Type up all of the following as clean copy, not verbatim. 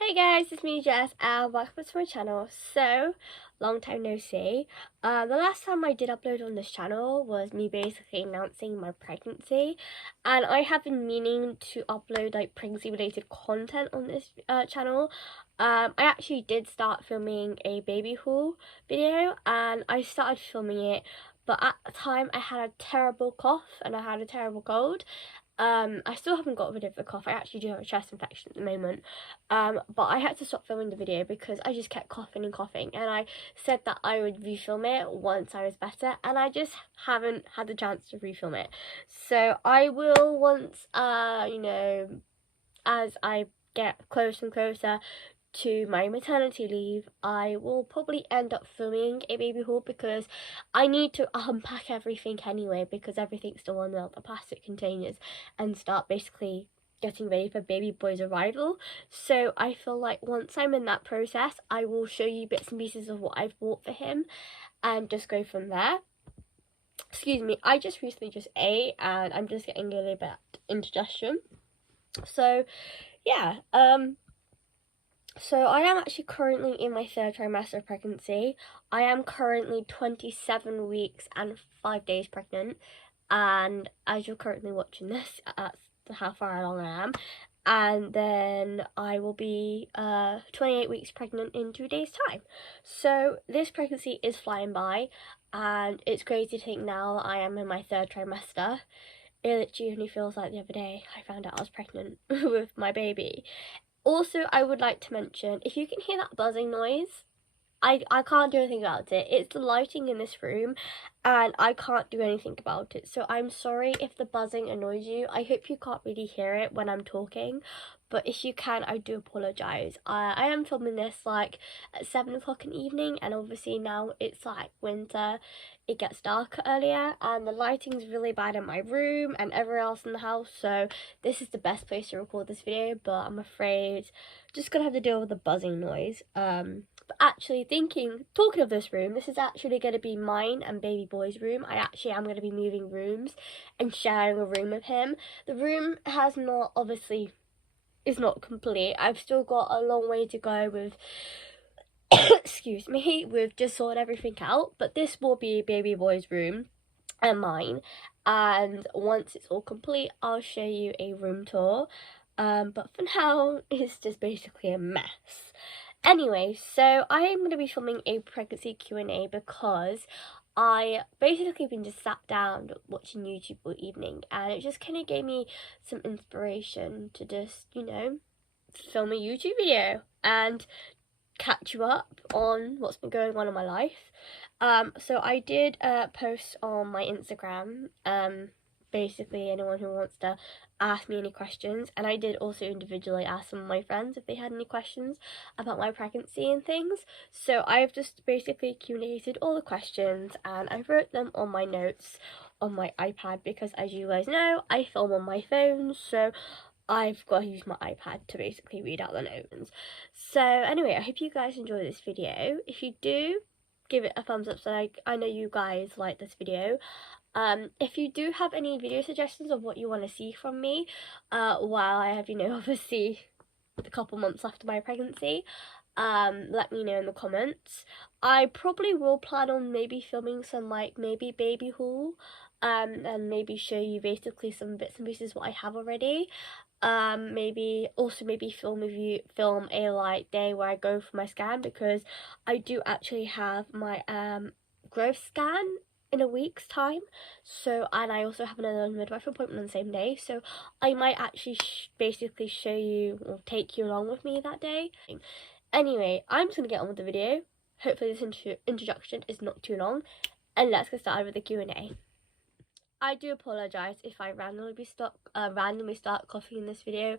Hey guys, it's me Jess and welcome to my channel. So, long time no see. The last time I did upload on this channel was me basically announcing my pregnancy, and I have been meaning to upload like pregnancy related content on this channel. I actually did start filming a baby haul video and I started filming it, but at the time I had a terrible cough and I had a terrible cold. I still haven't got rid of the cough. I actually do have a chest infection at the moment. But I had to stop filming the video because I just kept coughing and coughing, and I said that I would refilm it once I was better, and I just haven't had the chance to refilm it. So I will once, as I get closer and closer to my maternity leave, I will probably end up filming a baby haul because I need to unpack everything anyway, because everything's still in the plastic containers, and start basically getting ready for baby boy's arrival. So I feel like once I'm in that process, I will show you bits and pieces of what I've bought for him and just go from there. Excuse me, I just recently just ate and I'm just getting a little bit indigestion. So yeah, so I am actually currently in my third trimester of pregnancy. I am currently 27 weeks and 5 days pregnant, and as you're currently watching this, that's how far along I am. And then I will be 28 weeks pregnant in 2 days time. So this pregnancy is flying by, and it's crazy to think now that I am in my third trimester. It literally only feels like the other day I found out I was pregnant with my baby. Also, I would like to mention, if you can hear that buzzing noise, I can't do anything about it. It's the lighting in this room and I can't do anything about it. So I'm sorry if the buzzing annoys you. I hope you can't really hear it when I'm talking, but if you can, I do apologise. I am filming this like at 7 o'clock in the evening, and obviously now it's like winter. It gets darker earlier and the lighting's really bad in my room and everywhere else in the house, so this is the best place to record this video, but I'm afraid just gonna have to deal with the buzzing noise. But actually talking of this room, this is actually going to be mine and baby boy's room. I actually am going to be moving rooms and sharing a room with him. The room is not complete. I've still got a long way to go with excuse me, with just sorting everything out, but this will be baby boy's room and mine, and once it's all complete I'll show you a room tour. But for now it's just basically a mess. Anyway, so I am going to be filming a pregnancy Q&A because I basically been just sat down watching YouTube all evening, and it just kind of gave me some inspiration to just, film a YouTube video and catch you up on what's been going on in my life. So I did post on my Instagram, basically anyone who wants to ask me any questions, and I did also individually ask some of my friends if they had any questions about my pregnancy and things. So I've just basically accumulated all the questions and I wrote them on my notes on my iPad, because as you guys know, I film on my phone, so I've got to use my iPad to basically read out the notes. So anyway, I hope you guys enjoy this video. If you do, give it a thumbs up so I know you guys like this video. If you do have any video suggestions of what you want to see from me while I have, obviously a couple months left of my pregnancy, let me know in the comments. I probably will plan on maybe filming some maybe baby haul, and maybe show you basically some bits and pieces what I have already. Maybe film a day where I go for my scan, because I do actually have my growth scan in a week's time. So, and I also have another midwife appointment on the same day, so I might actually basically show you or take you along with me that day. Anyway, I'm just gonna get on with the video. Hopefully this introduction is not too long, and let's get started with the Q&A. I do apologise if I randomly start coughing in this video.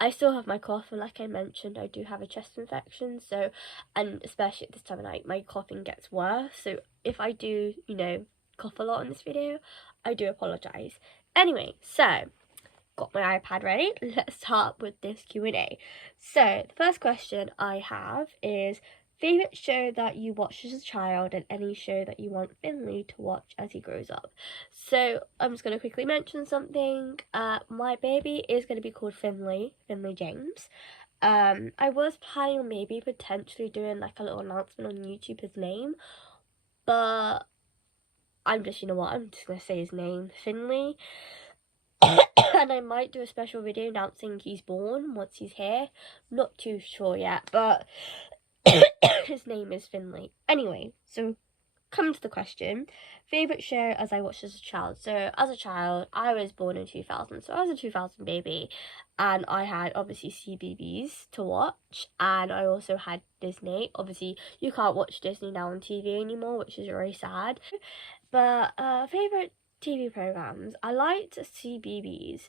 I still have my cough, and like I mentioned, I do have a chest infection, so, and especially at this time of night, my coughing gets worse. So if I do, cough a lot in this video, I do apologise. Anyway, so got my iPad ready. Let's start with this Q&A. So the first question I have is, favourite show that you watched as a child and any show that you want Finley to watch as he grows up. So I'm just going to quickly mention something. My baby is going to be called Finley James. I was planning on maybe potentially doing like a little announcement on YouTube, his name, but I'm just, you know what, I'm just gonna say his name, Finley. And I might do a special video announcing he's born once he's here. Not too sure yet, but his name is Finley. Anyway, so come to the question. Favourite show as I watched as a child. So as a child, I was born in 2000. So I was a 2000 baby. And I had obviously CBeebies to watch. And I also had Disney. Obviously, you can't watch Disney now on TV anymore, which is very sad. But favourite TV programmes. I liked CBeebies.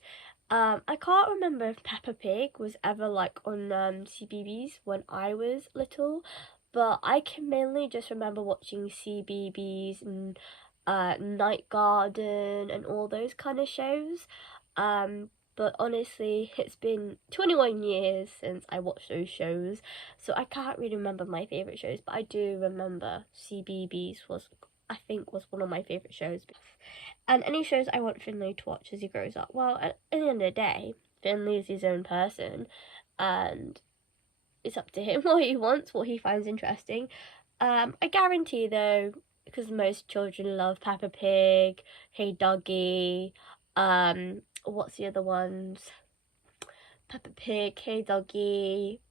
I can't remember if Peppa Pig was ever like on CBeebies when I was little, but I can mainly just remember watching CBeebies and Night Garden and all those kind of shows. But honestly, it's been 21 years since I watched those shows, so I can't really remember my favourite shows, but I do remember CBeebies I think was one of my favourite shows. And any shows I want Finley to watch as he grows up. Well, at the end of the day, Finley is his own person, and it's up to him what he wants, what he finds interesting. I guarantee though, because most children love Peppa Pig, Hey Doggy, what's the other ones? Peppa Pig, Hey Doggy,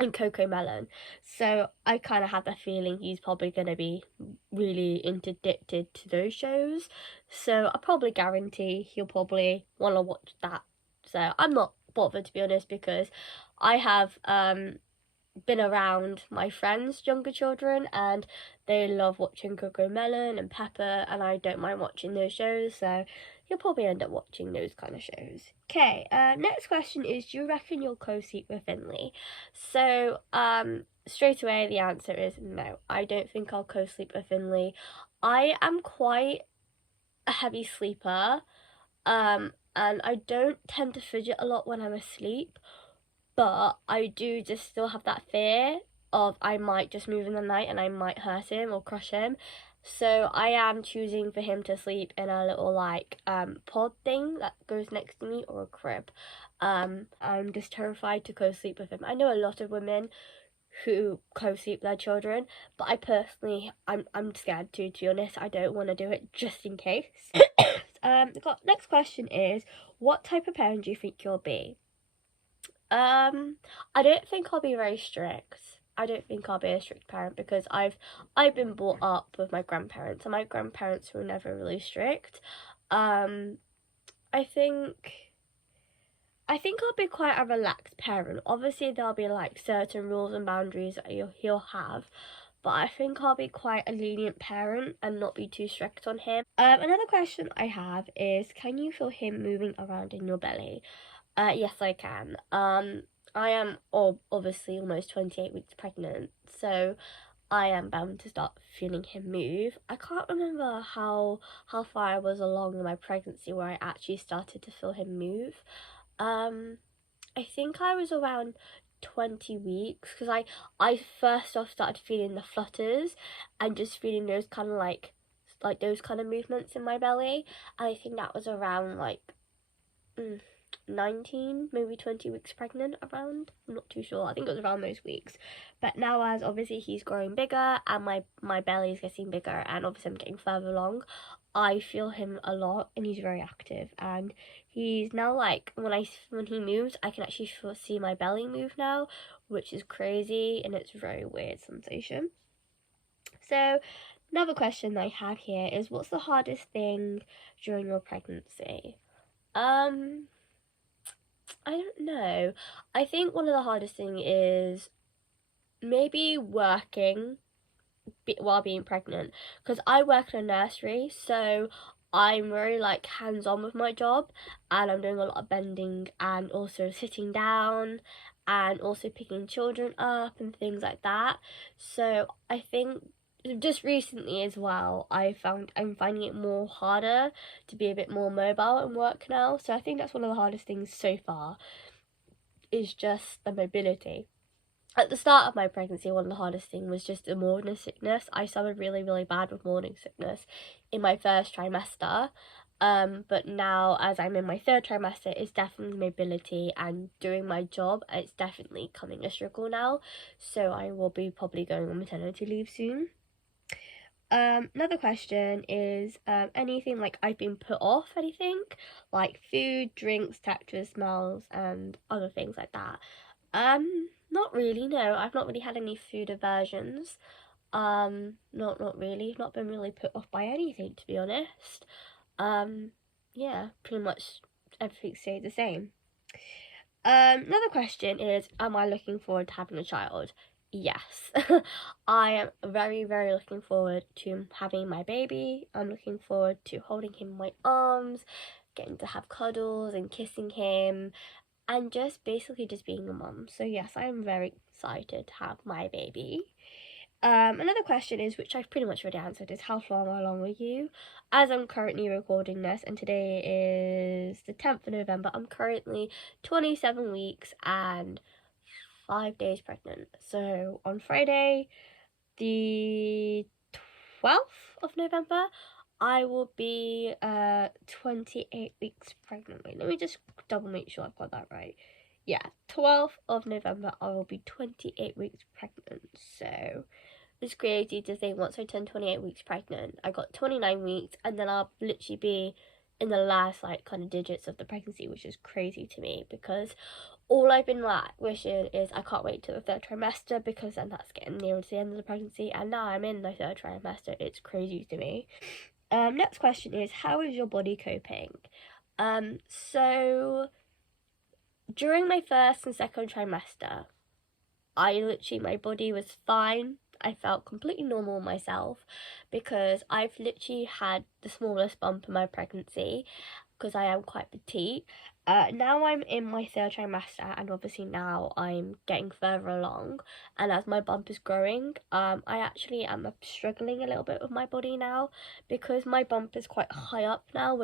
and CoComelon. So I kind of have the feeling he's probably going to be really addicted to those shows. So I probably guarantee he'll probably want to watch that. So I'm not bothered, to be honest, because I have been around my friends' younger children and they love watching CoComelon and Peppa, and I don't mind watching those shows, so you'll probably end up watching those kind of shows. Okay, next question is, do you reckon you'll co-sleep with Finley? So, straight away the answer is no. I don't think I'll co-sleep with Finley. I am quite a heavy sleeper, and I don't tend to fidget a lot when I'm asleep, but I do just still have that fear of I might just move in the night and I might hurt him or crush him. So I am choosing for him to sleep in a little like pod thing that goes next to me, or a crib. I'm just terrified to co-sleep with him. I know a lot of women who co-sleep their children, but I personally I'm scared to be honest. I don't want to do it just in case. Next question is, what type of parent do you think you'll be? I don't think I'll be very strict. I don't think I'll be a strict parent because I've been brought up with my grandparents, and my grandparents were never really strict. I think I'll be quite a relaxed parent. Obviously, there'll be like certain rules and boundaries that he'll have, but I think I'll be quite a lenient parent and not be too strict on him. Another question I have is, can you feel him moving around in your belly? Yes, I can. I am obviously almost 28 weeks pregnant, so I am bound to start feeling him move. I can't remember how far I was along in my pregnancy where I actually started to feel him move. I think I was around 20 weeks because I first off started feeling the flutters and just feeling those kind of like those kind of movements in my belly. I think that was around like 19, maybe 20 weeks pregnant around. I'm not too sure. I think it was around those weeks. But now, as obviously he's growing bigger and my belly is getting bigger and obviously I'm getting further along, I feel him a lot and he's very active, and he's now like when he moves I can actually see my belly move now, which is crazy and it's a very weird sensation. So another question I have here is, what's the hardest thing during your pregnancy? I don't know. I think one of the hardest thing is maybe working while being pregnant, because I work in a nursery, so I'm very like hands-on with my job, and I'm doing a lot of bending and also sitting down and also picking children up and things like that. So I think just recently as well, I'm finding it more harder to be a bit more mobile and work now. So I think that's one of the hardest things so far, is just the mobility. At the start of my pregnancy, one of the hardest things was just the morning sickness. I suffered really, really bad with morning sickness in my first trimester. But now, as I'm in my 3rd trimester, it's definitely mobility, and doing my job, it's definitely coming a struggle now. So I will be probably going on maternity leave soon. Another question is anything like I've been put off, anything like food, drinks, textures, smells, and other things like that. Not really, no. I've not really had any food aversions. Not really. Not been really put off by anything, to be honest. Yeah, pretty much everything stayed the same. Another question is, am I looking forward to having a child? Yes. I am very, very looking forward to having my baby. I'm looking forward to holding him in my arms, getting to have cuddles and kissing him, and just basically just being a mum. So yes, I'm very excited to have my baby. Another question is, which I've pretty much already answered, is how far along were you? As I'm currently recording this, and today is the 10th of November, I'm currently 27 weeks and 5 days pregnant. So on Friday, the 12th of November, I will be 28 weeks pregnant. Wait, let me just double make sure I've got that right. Yeah, 12th of November, I will be 28 weeks pregnant. So it's crazy to think once I turn 28 weeks pregnant, I got 29 weeks, and then I'll literally be in the last like kind of digits of the pregnancy, which is crazy to me, because all I've been like wishing is I can't wait till the 3rd trimester, because then that's getting nearer to the end of the pregnancy, and now I'm in the 3rd trimester. It's crazy to me. Next question is, how is your body coping? So during my 1st and 2nd trimester, my body was fine. I felt completely normal myself, because I've literally had the smallest bump in my pregnancy, because I am quite petite. Now I'm in my 3rd trimester, and obviously now I'm getting further along, and as my bump is growing, I actually am struggling a little bit with my body now, because my bump is quite high up now,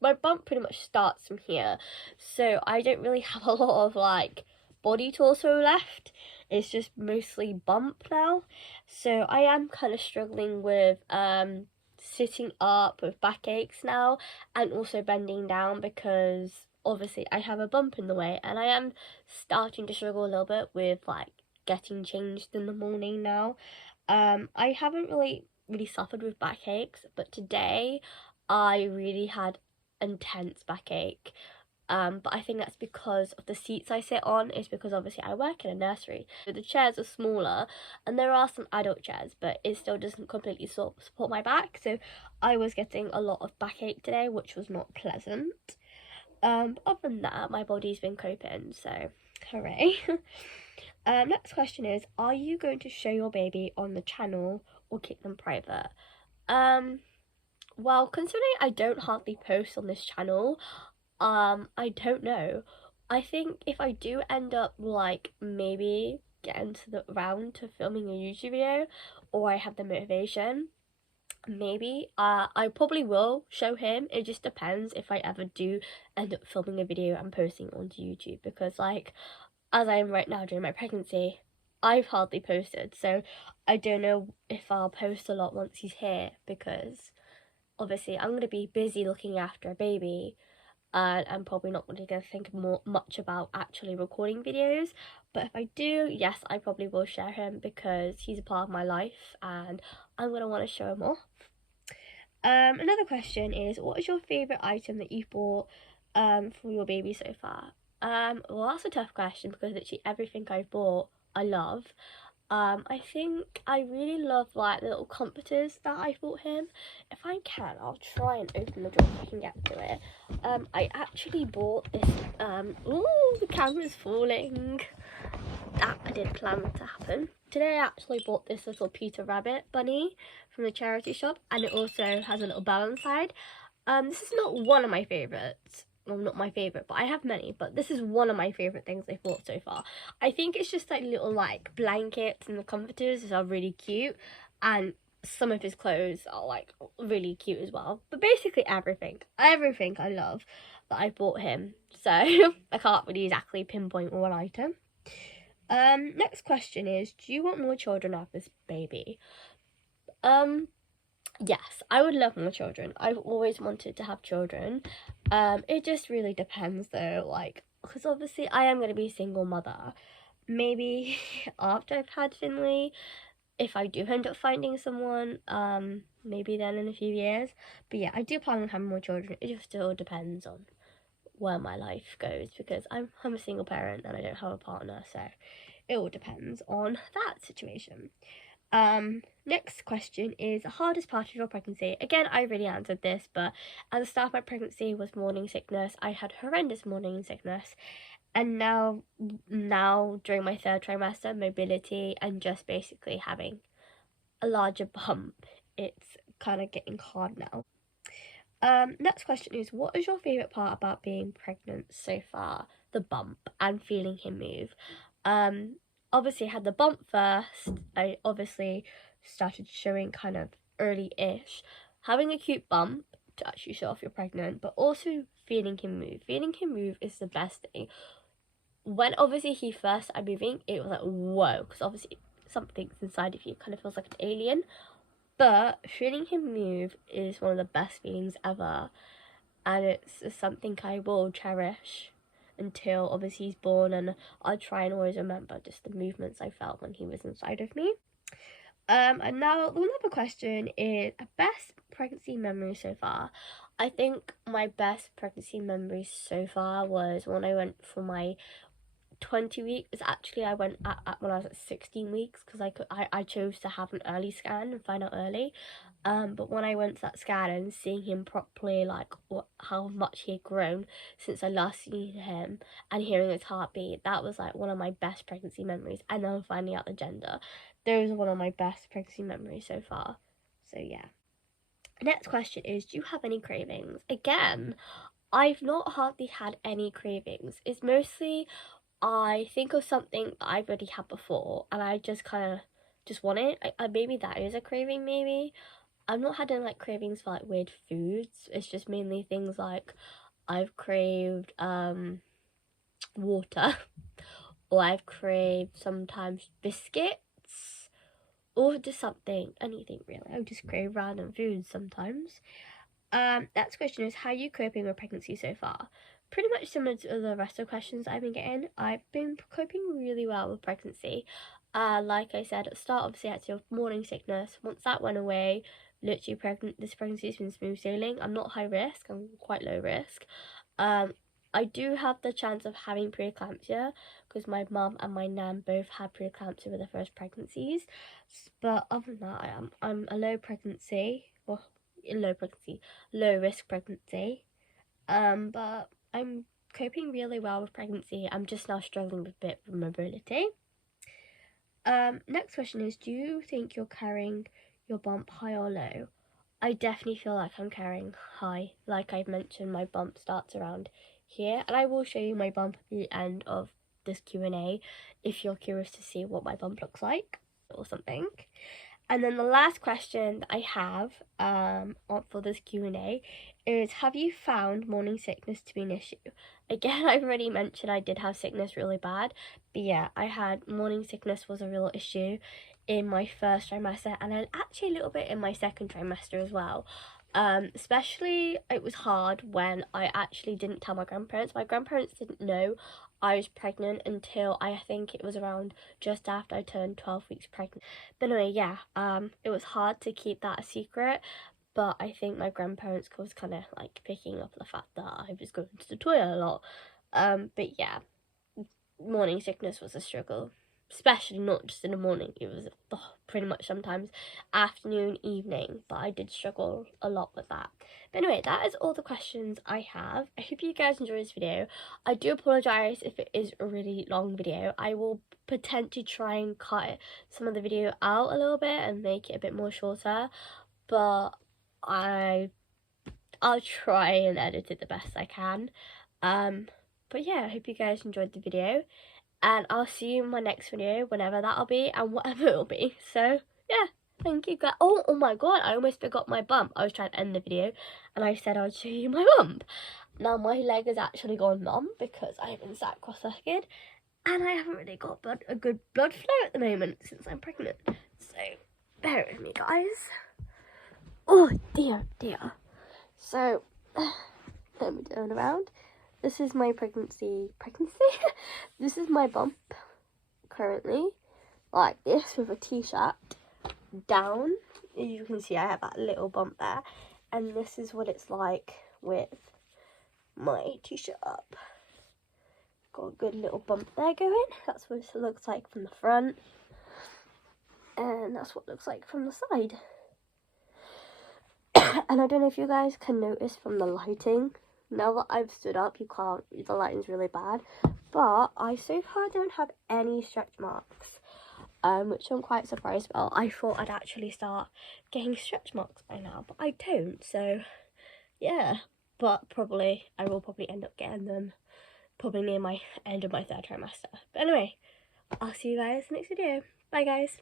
my bump pretty much starts from here, so I don't really have a lot of like body torso left. It's just mostly bump now, so I am kind of struggling with sitting up with backaches now, and also bending down, because obviously I have a bump in the way, and I am starting to struggle a little bit with like getting changed in the morning now. I haven't really suffered with backaches, but today I really had intense backache. But I think that's because of the seats I sit on. Is because obviously I work in a nursery, so the chairs are smaller, and there are some adult chairs, but it still doesn't completely support my back, so I was getting a lot of backache today, which was not pleasant. But other than that, my body's been coping, so hooray. Next question is, are you going to show your baby on the channel or keep them private? Well, considering I don't hardly post on this channel, I don't know. I think if I do end up like maybe getting to the round to filming a YouTube video, or I have the motivation, maybe I probably will show him. It just depends if I ever do end up filming a video and posting it onto YouTube, because like as I am right now during my pregnancy, I've hardly posted, so I don't know if I'll post a lot once he's here, because obviously I'm going to be busy looking after a baby, and I'm probably not really going to think much about actually recording videos. But if I do, yes, I probably will share him, because he's a part of my life and I'm going to want to show him off. Another question is, what is your favourite item that you've bought for your baby so far? Well, that's a tough question, because literally everything I've bought I love. I think I really love like the little comforters that I bought him. If I can, I'll try and open the door if I can get to it. I actually bought this, ooh, the camera's falling. That I didn't plan to happen. Today I actually bought this little Peter Rabbit bunny from the charity shop, and it also has a little bell inside. This is not one of my favourites. Well, not my favourite, but I have many, but this is one of my favourite things I've bought so far. I think it's just like little like blankets, and the comforters are really cute, and some of his clothes are like really cute as well. But basically everything I love that I bought him, so I can't really exactly pinpoint one item. Next question is, do you want more children after this baby? yes, I would love more children. I've always wanted to have children. It just really depends though, like, because obviously I am going to be a single mother. Maybe after I've had Finley, if I do end up finding someone, maybe then in a few years. But yeah, I do plan on having more children. It just still depends on where my life goes, because I'm a single parent and I don't have a partner, so it all depends on that situation. Next question is the hardest part of your pregnancy. Again, I already answered this, but at the start of my pregnancy was morning sickness. I had horrendous morning sickness, and now during my third trimester, mobility and just basically having a larger bump. It's kind of getting hard now. Next question is, what is your favourite part about being pregnant so far? The bump and feeling him move. Obviously I had the bump first. I obviously started showing kind of early-ish. Having a cute bump to actually show off you're pregnant, but also feeling him move. Feeling him move is the best thing. When obviously he first started moving, it was like, whoa, because obviously something's inside of you, kind of feels like an alien. But feeling him move is one of the best feelings ever, and it's something I will cherish until obviously he's born, and I'll try and always remember just the movements I felt when he was inside of me. And now the other question is a best pregnancy memory so far. I think my best pregnancy memory so far was when I went for my 20 weeks. Actually, I went at when I was at 16 weeks, because I chose to have an early scan and find out early. But when I went to that scan and seeing him properly, like how much he had grown since I last seen him, and hearing his heartbeat, that was like one of my best pregnancy memories. And then finding out the gender, those are one of my best pregnancy memories so far. So yeah. Next question is, do you have any cravings? Again, I've not hardly had any cravings. It's mostly I think of something I've already had before, and I just kind of just want it. Maybe that is a craving. Maybe I've not had any like cravings for like weird foods. It's just mainly things like I've craved water, or I've craved sometimes biscuits, or just anything really. I just crave random foods sometimes. Next question is, how are you coping with pregnancy so far? Pretty much similar to the rest of the questions I've been getting. I've been coping really well with pregnancy. Like I said at the start, obviously I had to have morning sickness. Once that went away, literally this pregnancy has been smooth sailing. I'm not high risk, I'm quite low risk. I do have the chance of having preeclampsia, because my mum and my nan both had preeclampsia with their first pregnancies. But other than that, I'm a low pregnancy, well, low risk pregnancy. But I'm coping really well with pregnancy. I'm just now struggling with a bit with mobility. Next question is, do you think you're carrying your bump high or low? I definitely feel like I'm carrying high. Like I've mentioned, my bump starts around here, and I will show you my bump at the end of this Q&A if you're curious to see what my bump looks like or something. And then the last question that I have for this Q&A is, have you found morning sickness to be an issue? Again, I've already mentioned I did have sickness really bad, but yeah, I had morning sickness was a real issue in my first trimester, and then actually a little bit in my second trimester as well. Especially it was hard when I actually didn't tell my grandparents. My grandparents didn't know I was pregnant until I think it was around just after I turned 12 weeks pregnant. But anyway, yeah, it was hard to keep that a secret, but I think my grandparents was kind of like picking up the fact that I was going to the toilet a lot. But yeah, morning sickness was a struggle, especially not just in the morning. It was pretty much sometimes afternoon, evening, but I did struggle a lot with that. But anyway, that is all the questions I have. I hope you guys enjoyed this video. I do apologise if it is a really long video. I will potentially try and cut some of the video out a little bit and make it a bit more shorter, but I'll try and edit it the best I can. But yeah, I hope you guys enjoyed the video, and I'll see you in my next video, whenever that'll be and whatever it'll be. So yeah, thank you guys. Oh my god, I almost forgot my bump. I was trying to end the video and I said I'd show you my bump. Now my leg has actually gone numb because I have been sat cross-legged, and I haven't really got a good blood flow at the moment since I'm pregnant. So bear with me, guys. Oh dear, dear. So, let me turn around. This is my pregnancy? This is my bump currently, like this, with a t-shirt down. As you can see, I have that little bump there, and this is what it's like with my t-shirt up. Got a good little bump there going. That's what it looks like from the front, and that's what it looks like from the side. And I don't know if you guys can notice from the lighting, now that I've stood up, you can't, the lighting's really bad, but I so far don't have any stretch marks, which I'm quite surprised about. I thought I'd actually start getting stretch marks by now, but I don't, so yeah. But I will probably end up getting them probably near my end of my 3rd trimester. But anyway, I'll see you guys next video. Bye guys.